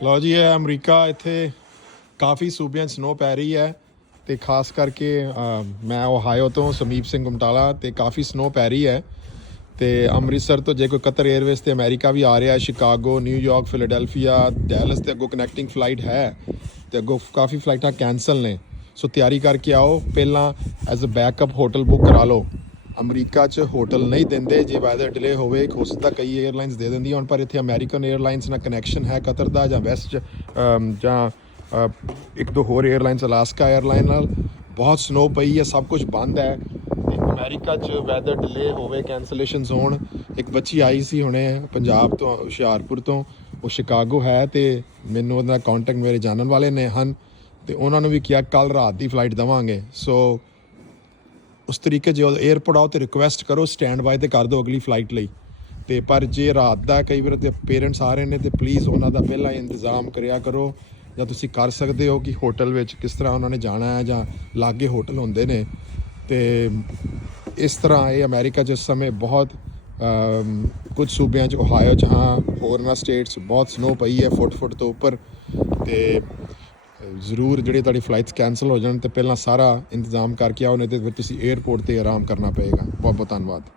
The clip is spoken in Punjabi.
ਲਓ ਜੀ, ਇਹ ਅਮਰੀਕਾ ਇੱਥੇ ਕਾਫੀ ਸੂਬਿਆਂ 'ਚ ਸਨੋ ਪੈ ਰਹੀ ਹੈ ਤੇ ਖਾਸ ਕਰਕੇ ਮੈਂ ਓਹਾਇਓ ਤੋਂ ਸਮੀਪ ਸਿੰਘ ਗੁਮਟਾਲਾ ਤੇ ਕਾਫੀ ਸਨੋ ਪੈ ਰਹੀ ਹੈ ਤੇ ਅੰਮ੍ਰਿਤਸਰ ਤੋਂ ਜੇ ਕੋਈ ਕਤਰ 에ਅਰਵੇਜ਼ ਤੇ ਅਮਰੀਕਾ ਵੀ ਆ ਰਿਹਾ ਸ਼ਿਕਾਗੋ ਨਿਊਯਾਰਕ ਫਿਲਾਡੈਲਫੀਆ ਡੈਲਸ ਤੇ ਅੱਗੋਂ ਕਨੈਕਟਿੰਗ ਫਲਾਈਟ ਹੈ ਤੇ ਅੱਗੋਂ ਕਾਫੀ ਫਲਾਈਟਾਂ ਕੈਨਸਲ ਨੇ। ਸੋ ਤਿਆਰੀ ਕਰਕੇ ਆਓ, ਪਹਿਲਾਂ as a backup hotel book ਕਰਾ ਲਓ। ਅਮਰੀਕਾ 'ਚ ਹੋਟਲ ਨਹੀਂ ਦਿੰਦੇ, ਜੇ ਵੈਦਰ ਡਿਲੇ ਹੋਵੇ ਹੋ ਸਕਦਾ ਕਈ 에ਅਰਲਾਈਨਸ ਦੇ ਦਿੰਦੀਆਂ ਹੁਣ, ਪਰ ਇੱਥੇ ਅਮਰੀਕਨ 에ਅਰਲਾਈਨਸ ਨਾਲ ਕਨੈਕਸ਼ਨ ਹੈ ਕਤਰ ਦਾ ਜਾਂ ਵੈਸਟ ਜਾਂ ਇੱਕ ਦੋ ਹੋਰ 에ਅਰਲਾਈਨਸ ਅਲਾਸਕਾ 에ਅਰਲਾਈਨ ਨਾਲ ਬਹੁਤ ਸਨੋ ਪਈ ਹੈ, ਸਭ ਕੁਝ ਬੰਦ ਹੈ। ਅਮਰੀਕਾ 'ਚ ਵੈਦਰ ਡਿਲੇ ਹੋਵੇ ਕੈਂਸਲੇਸ਼ਨਸ ਜ਼ੋਨ ਇੱਕ ਬੱਚੀ ਆਈ ਸੀ ਹੁਣੇ ਪੰਜਾਬ ਤੋਂ, ਹੁਸ਼ਿਆਰਪੁਰ ਤੋਂ, ਉਹ ਸ਼ਿਕਾਗੋ ਹੈ ਤੇ ਮੈਨੂੰ ਉਹਦਾ ਕੰਟੈਕਟ ਮੇਰੇ ਜਾਣਨ ਵਾਲੇ ਨੇ ਹਨ, ਤੇ ਉਹਨਾਂ ਨੂੰ ਵੀ ਕਿਹਾ ਕੱਲ ਰਾਤ ਦੀ ਫਲਾਈਟ ਦਵਾਂਗੇ। ਸੋ ਉਸ ਤਰੀਕੇ ਜੇ 에ਅਰਪੋਰਟ ਆਓ ਤੇ ਰਿਕੁਐਸਟ ਕਰੋ ਸਟੈਂਡ ਬਾਏ ਤੇ ਕਰ ਦਿਓ ਅਗਲੀ ਫਲਾਈਟ ਲਈ। ਤੇ ਪਰ ਜੇ ਰਾਤ ਦਾ ਕਈ ਵਾਰ ਤੇ ਪੇਰੈਂਟਸ ਆ ਰਹੇ ਨੇ ਤੇ ਪਲੀਜ਼ ਉਹਨਾਂ ਦਾ ਪਹਿਲਾਂ ਇੰਤਜ਼ਾਮ ਕਰਿਆ ਕਰੋ ਜਾਂ ਤੁਸੀਂ ਕਰ ਸਕਦੇ ਹੋ ਕਿ ਹੋਟਲ ਵਿੱਚ ਕਿਸ ਤਰ੍ਹਾਂ ਉਹਨਾਂ ਨੇ ਜਾਣਾ ਹੈ ਜਾਂ ਲਾਗੇ ਹੋਟਲ ਹੁੰਦੇ ਨੇ। ਤੇ ਇਸ ਤਰ੍ਹਾਂ ਇਹ ਅਮਰੀਕਾ 'ਚ ਇਸ ਸਮੇਂ ਬਹੁਤ ਕੁਝ ਸੂਬਿਆਂ 'ਚ ਓਹਾਇਓ 'ਚ ਹਾਂ, ਹੋਰਨਾਂ ਸਟੇਟਸ ਬਹੁਤ ਸਨੋ ਪਈ ਹੈ ਫੁੱਟ ਫੁੱਟ ਤੋਂ ਉੱਪਰ। ਤੇ ਜ਼ਰੂਰ ਜਿਹੜੇ ਤੁਹਾਡੀ ਫਲਾਈਟਸ ਕੈਨਸਲ ਹੋ ਜਾਣ ਤੇ ਪਹਿਲਾਂ ਸਾਰਾ ਇੰਤਜ਼ਾਮ ਕਰਕੇ ਆਓ, ਨਹੀਂ ਤੇ ਫਿਰ ਤੁਸੀਂ 에ਅਰਪੋਰਟ ਤੇ ਆਰਾਮ ਕਰਨਾ ਪਏਗਾ। ਬਹੁਤ ਬਹੁਤ ਧੰਨਵਾਦ।